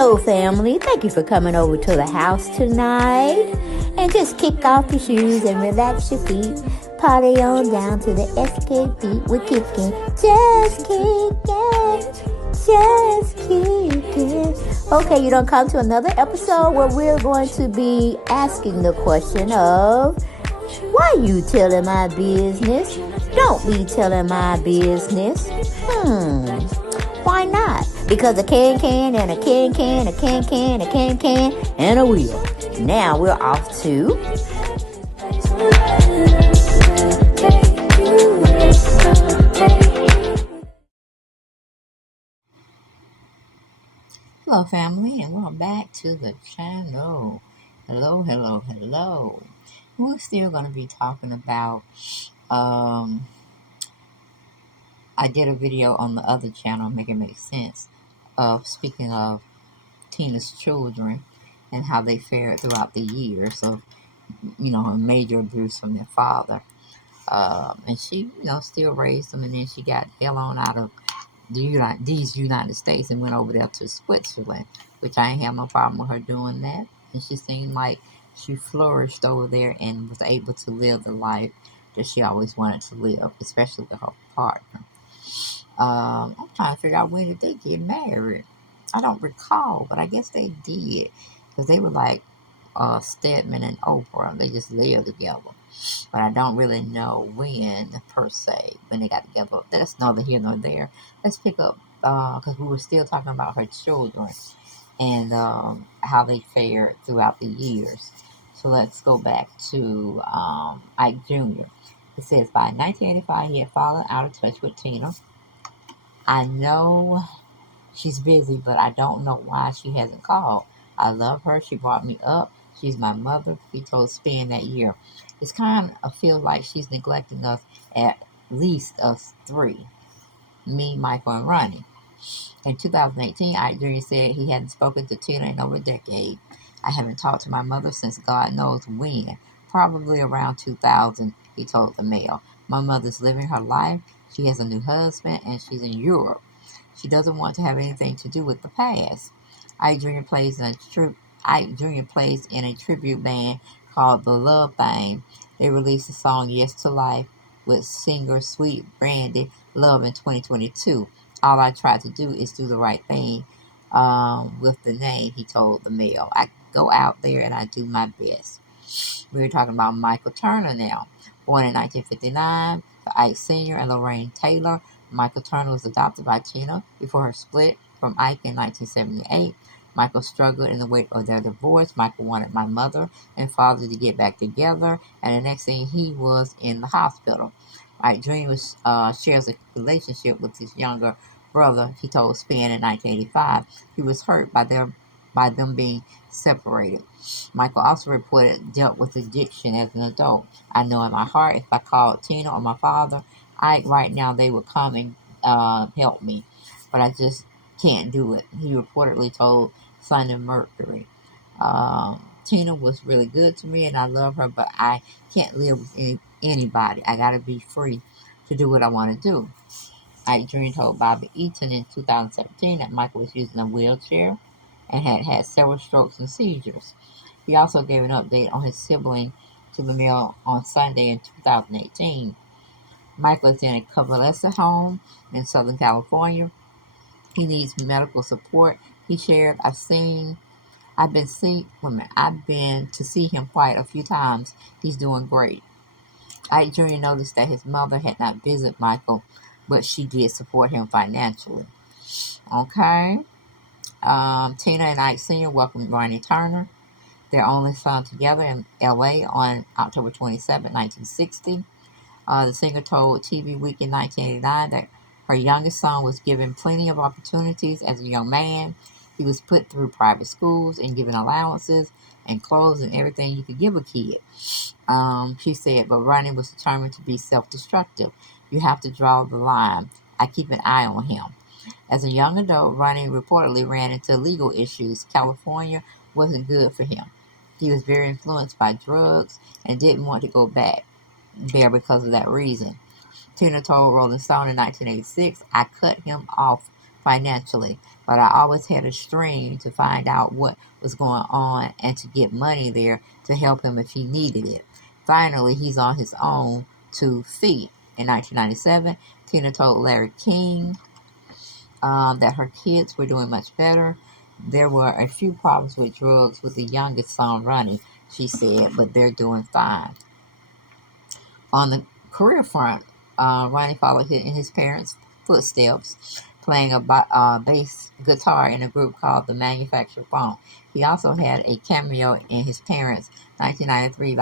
Hello, family. Thank you for coming over to the house tonight. And just kick off your shoes and relax your feet. Party on down to the SK beat. We're kicking, just kicking, just kicking. Okay, you don't come to another episode where we're going to be asking the question of, why you telling my business? Don't be telling my business. Why not? Because a can and a can, a can, and a wheel. Now we're off to... Hello, family, and welcome back to the channel. Hello. We're still going to be talking about... I did a video on the other channel, Make It Make Sense, of speaking of Tina's children and how they fared throughout the years of, major abuse from their father. And she, still raised them, and then she got hell on out of these United States and went over there to Switzerland, which I ain't have no problem with her doing that. And she seemed like she flourished over there and was able to live the life that she always wanted to live, especially with her partner. I'm trying to figure out, when did they get married? I don't recall, but I guess they did, because they were like Stedman and Oprah. They just lived together, but I don't really know when per se when they got together. That's neither here nor there. Let's pick up because we were still talking about her children and how they fared throughout the years. So let's go back to Ike Jr. It says, by 1985, he had fallen out of touch with Tina. I know she's busy, but I don't know why she hasn't called. I love her. She brought me up. She's my mother, he told Spin that year. It's kind of feel like she's neglecting us, at least us three, me, Michael, and Ronnie. In 2018, Ike Jr. said he hadn't spoken to Tina in over a decade. I haven't talked to my mother since God knows when, probably around 2000, he told the Mail. My mother's living her life. She has a new husband, and she's in Europe. She doesn't want to have anything to do with the past. Ike Jr. plays in a tribute band called The Love Thing. They released the song Yes to Life with singer Sweet Brandy Love in 2022. All I try to do is do the right thing with the name, he told the Mail. I go out there and I do my best. We were talking about Michael Turner now. Born in 1959 to Ike Sr. and Lorraine Taylor, Michael Turner was adopted by Tina before her split from Ike in 1978. Michael struggled in the wake of their divorce. Michael wanted my mother and father to get back together, and the next thing, he was in the hospital. Ike Jr. shares a relationship with his younger brother, he told Spin in 1985. He was hurt by them being separated. Michael also reported dealt with addiction as an adult. I know in my heart, if I called Tina or my father, Ike, right now, they would come and help me, but I just can't do it, he reportedly told Sunday Mercury. Tina was really good to me, and I love her, but I can't live with anybody. I gotta be free to do what I want to do. Ike Jr. told Bobby Eaton in 2017 that Michael was using a wheelchair and had several strokes and seizures. He also gave an update on his sibling to the Mail on Sunday in 2018. Michael is in a convalescent home in Southern California. He needs medical support. He shared, I've been to see him quite a few times. He's doing great. Ike Jr. noticed that his mother had not visited Michael, but she did support him financially. Okay. Tina and Ike Sr. welcomed Ronnie Turner, their only son, together in L.A. on October 27, 1960. The singer told TV Week in 1989 that her youngest son was given plenty of opportunities as a young man. He was put through private schools and given allowances and clothes and everything you could give a kid. She said, but Ronnie was determined to be self-destructive. You have to draw the line. I keep an eye on him. As a young adult, Ronnie reportedly ran into legal issues. California wasn't good for him. He was very influenced by drugs and didn't want to go back there because of that reason. Tina told Rolling Stone in 1986, I cut him off financially, but I always had a stream to find out what was going on and to get money there to help him if he needed it. Finally, he's on his own 2 feet. In 1997, Tina told Larry King that her kids were doing much better. There were a few problems with drugs with the youngest son, Ronnie, she said, but they're doing fine. On the career front, Ronnie followed in his parents' footsteps, playing a bass guitar in a group called the Manufactured Funk. He also had a cameo in his parents' 1993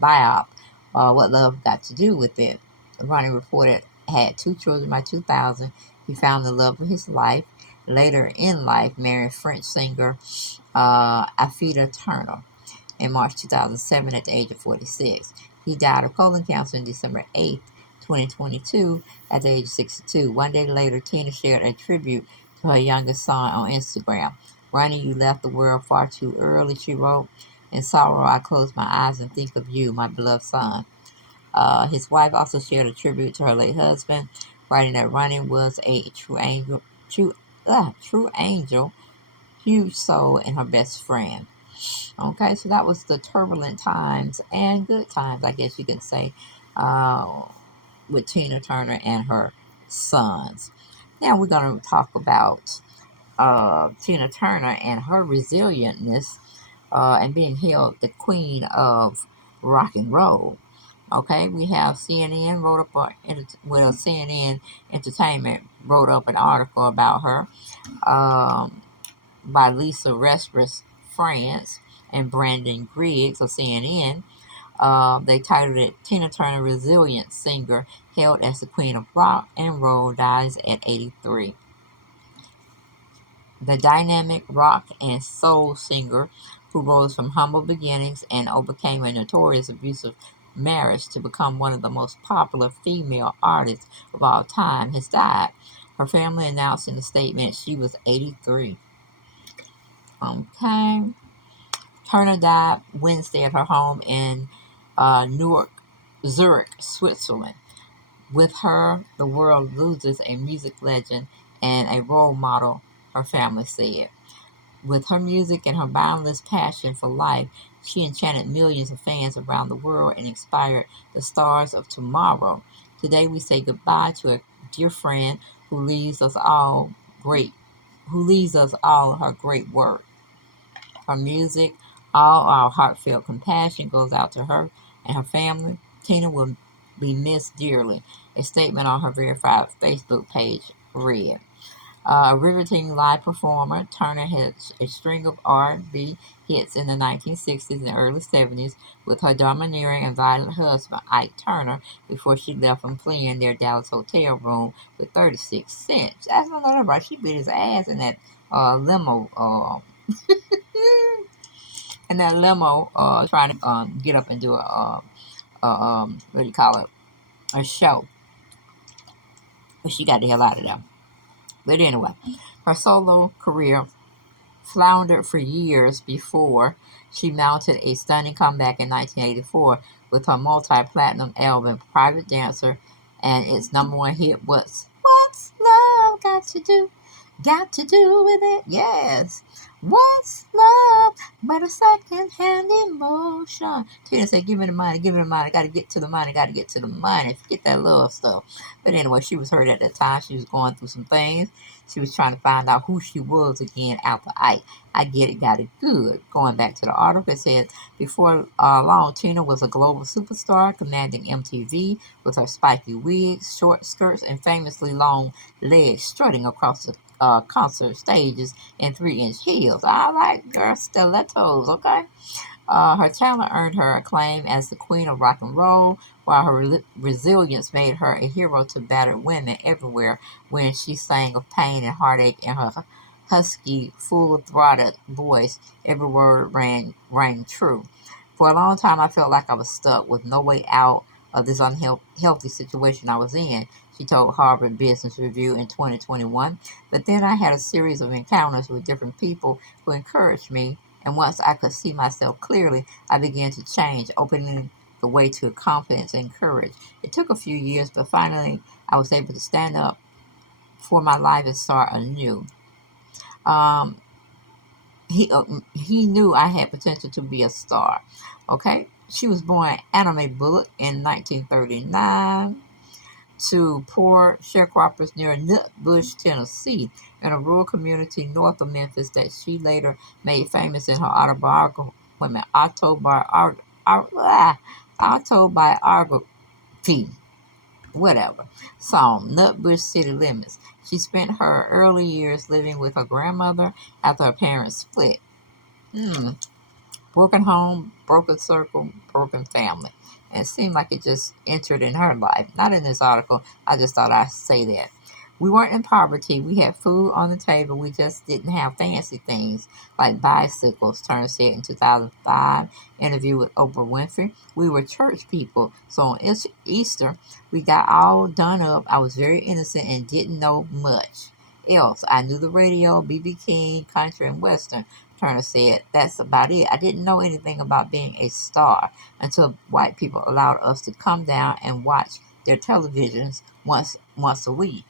biop, What Love Got to Do with It. Ronnie reported had 2 children by 2000. He found the love of his life. Later in life, married French singer Afida Turner in March 2007 at the age of 46. He died of colon cancer on December 8th, 2022, at the age of 62. One day later, Tina shared a tribute to her youngest son on Instagram. Ronnie, you left the world far too early, she wrote. In sorrow, I close my eyes and think of you, my beloved son. His wife also shared a tribute to her late husband, writing that Ronnie was a true angel, huge soul, and her best friend. Okay, so that was the turbulent times and good times, I guess you can say, uh, with Tina Turner and her sons. Now we're going to talk about Tina Turner and her resilientness and being hailed the queen of rock and roll. Okay, we have CNN wrote up, CNN Entertainment wrote up an article about her. By Lisa Respris France and Brandon Griggs of CNN. They titled it Tina Turner Resilient Singer Hailed as the Queen of Rock and Roll Dies at 83. The dynamic rock and soul singer who rose from humble beginnings and overcame a notorious abusive marriage to become one of the most popular female artists of all time has died. Her family announced in a statement she was 83. Okay. Turner died Wednesday at her home in Zurich, Switzerland. With her, the world loses a music legend and a role model, her family said. With her music and her boundless passion for life, she enchanted millions of fans around the world and inspired the stars of tomorrow. Today we say goodbye to a dear friend who leaves us all her great work. Her music, all our heartfelt compassion goes out to her and her family. Tina will be missed dearly. A statement on her verified Facebook page read. A riveting live performer, Turner had a string of R&B hits in the 1960s and early 70s with her domineering and violent husband, Ike Turner, before she left him fleeing their Dallas hotel room with 36 cents. That's another right. She beat his ass in that limo trying to get up and do what do you call it, a show. But she got the hell out of there. But anyway, her solo career floundered for years before she mounted a stunning comeback in 1984 with her multi-platinum album Private Dancer and its number one hit, What's Love Got to Do? Got to do with it? Yes. What's love but a second-hand emotion? Tina said, give me the money, give me the money. Gotta get to the money, gotta get to the money. Forget that love stuff. But anyway, she was hurt at that time. She was going through some things. She was trying to find out who she was again after Ike. I get it, got it good. Going back to the article, it said, before long, Tina was a global superstar, commanding MTV with her spiky wigs, short skirts, and famously long legs strutting across the concert stages in 3-inch heels. I like girl stilettos, okay? Her talent earned her acclaim as the queen of rock and roll, while her resilience made her a hero to battered women everywhere when she sang of pain and heartache in her husky, full-throated voice. Every word rang true. For a long time, I felt like I was stuck with no way out of this unhealthy situation I was in, she told Harvard Business Review in 2021. But then I had a series of encounters with different people who encouraged me, and once I could see myself clearly, I began to change, opening the way to confidence and courage. It took a few years, but finally I was able to stand up for my life to start anew. Um, he knew I had potential to be a star. Okay, she was born at Anime Bullock in 1939 to poor sharecroppers near Nutbush, Tennessee, in a rural community north of Memphis that she later made famous in her autobiography, whatever, song, Nutbush City Limits. She spent her early years living with her grandmother after her parents split. Hmm. Broken home, broken circle, broken family. And it seemed like it just entered in her life. Not in this article. I just thought I'd say that. We weren't in poverty. We had food on the table. We just didn't have fancy things like bicycles, Turner said in 2005 interview with Oprah Winfrey. We were church people. So on Easter, we got all done up. I was very innocent and didn't know much else. I knew the radio, B.B. King, country, and western. Turner said, that's about it. I didn't know anything about being a star until white people allowed us to come down and watch their televisions once a week.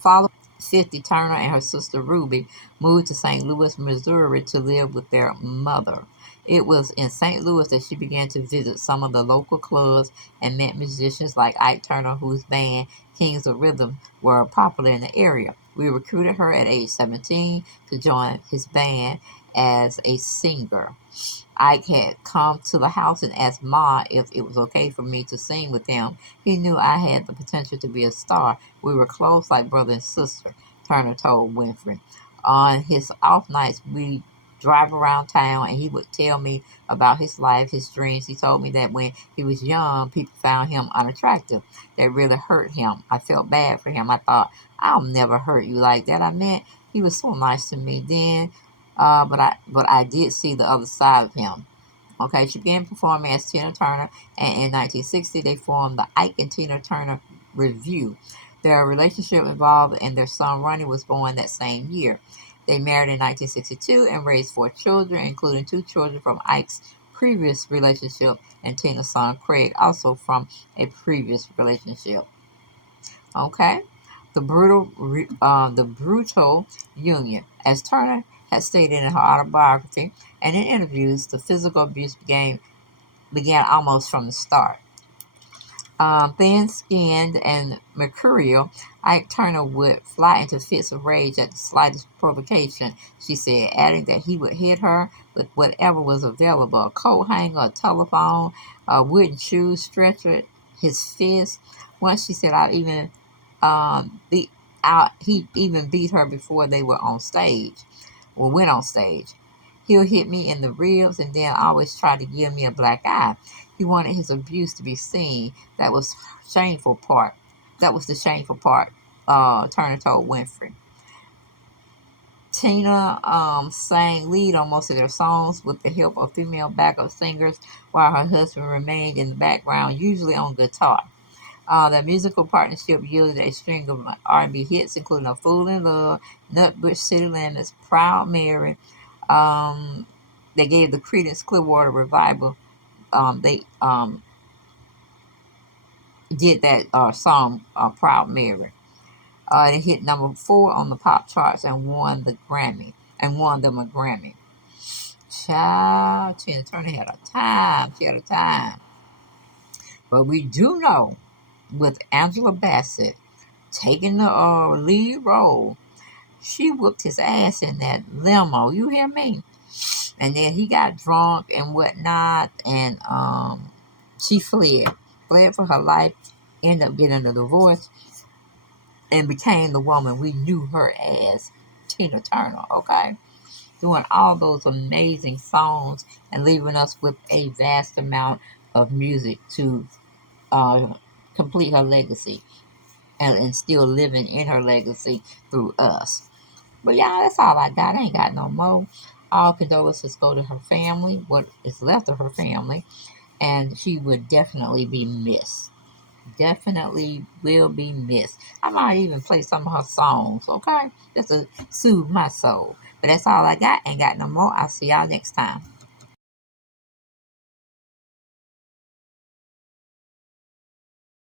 Following 50, Turner and her sister Ruby moved to St. Louis, Missouri to live with their mother. It was in St. Louis that she began to visit some of the local clubs and met musicians like Ike Turner, whose band Kings of Rhythm were popular in the area. We recruited her at age 17 to join his band as a singer. Ike had come to the house and asked Ma if it was okay for me to sing with him. He knew I had the potential to be a star. We were close like brother and sister, Turner told Winfrey. On his off nights, we drive around town and he would tell me about his life, his dreams. He told me that when he was young, people found him unattractive. That really hurt him. I felt bad for him. I thought, I'll never hurt you like that. I meant he was so nice to me then. But I did see the other side of him. Okay, she began performing as Tina Turner, and in 1960 they formed the Ike and Tina Turner Revue. Their relationship evolved, and their son Ronnie was born that same year. They married in 1962 and raised 4 children, including 2 children from Ike's previous relationship and Tina's son Craig, also from a previous relationship. Okay, the brutal union, as Turner had stated in her autobiography and in interviews, the physical abuse began almost from the start. Thin-skinned and mercurial, Ike Turner would fly into fits of rage at the slightest provocation, she said, adding that he would hit her with whatever was available, a coat hanger, a telephone, a wooden shoe, stretcher, his fist. Once she said, beat out. He even beat her before they were on stage, or went on stage. He'll hit me in the ribs and then always try to give me a black eye. He wanted his abuse to be seen. That was shameful part. That was the shameful part. Turner told Winfrey. Tina sang lead on most of their songs with the help of female backup singers, while her husband remained in the background, usually on guitar. Their musical partnership yielded a string of R&B hits, including "A Fool in Love," "Nutbush City Limits," "Proud Mary." Um, they gave the Creedence Clearwater Revival. They did that song, "Proud Mary." It hit number 4 on the pop charts and won them a Grammy. Child, Tina Turner had a time. She had a time. But we do know, with Angela Bassett taking the lead role, she whooped his ass in that limo. You hear me? And then he got drunk and whatnot, and she fled for her life, ended up getting a divorce, and became the woman we knew her as, Tina Turner. Okay, doing all those amazing songs and leaving us with a vast amount of music to uh, complete her legacy, and still living in her legacy through us. But yeah, that's all I got. I ain't got no more. All condolences go to her family, what is left of her family, and she would definitely be missed. Definitely will be missed. I might even play some of her songs, okay? Just to soothe my soul. But that's all I got. Ain't got no more. I'll see y'all next time.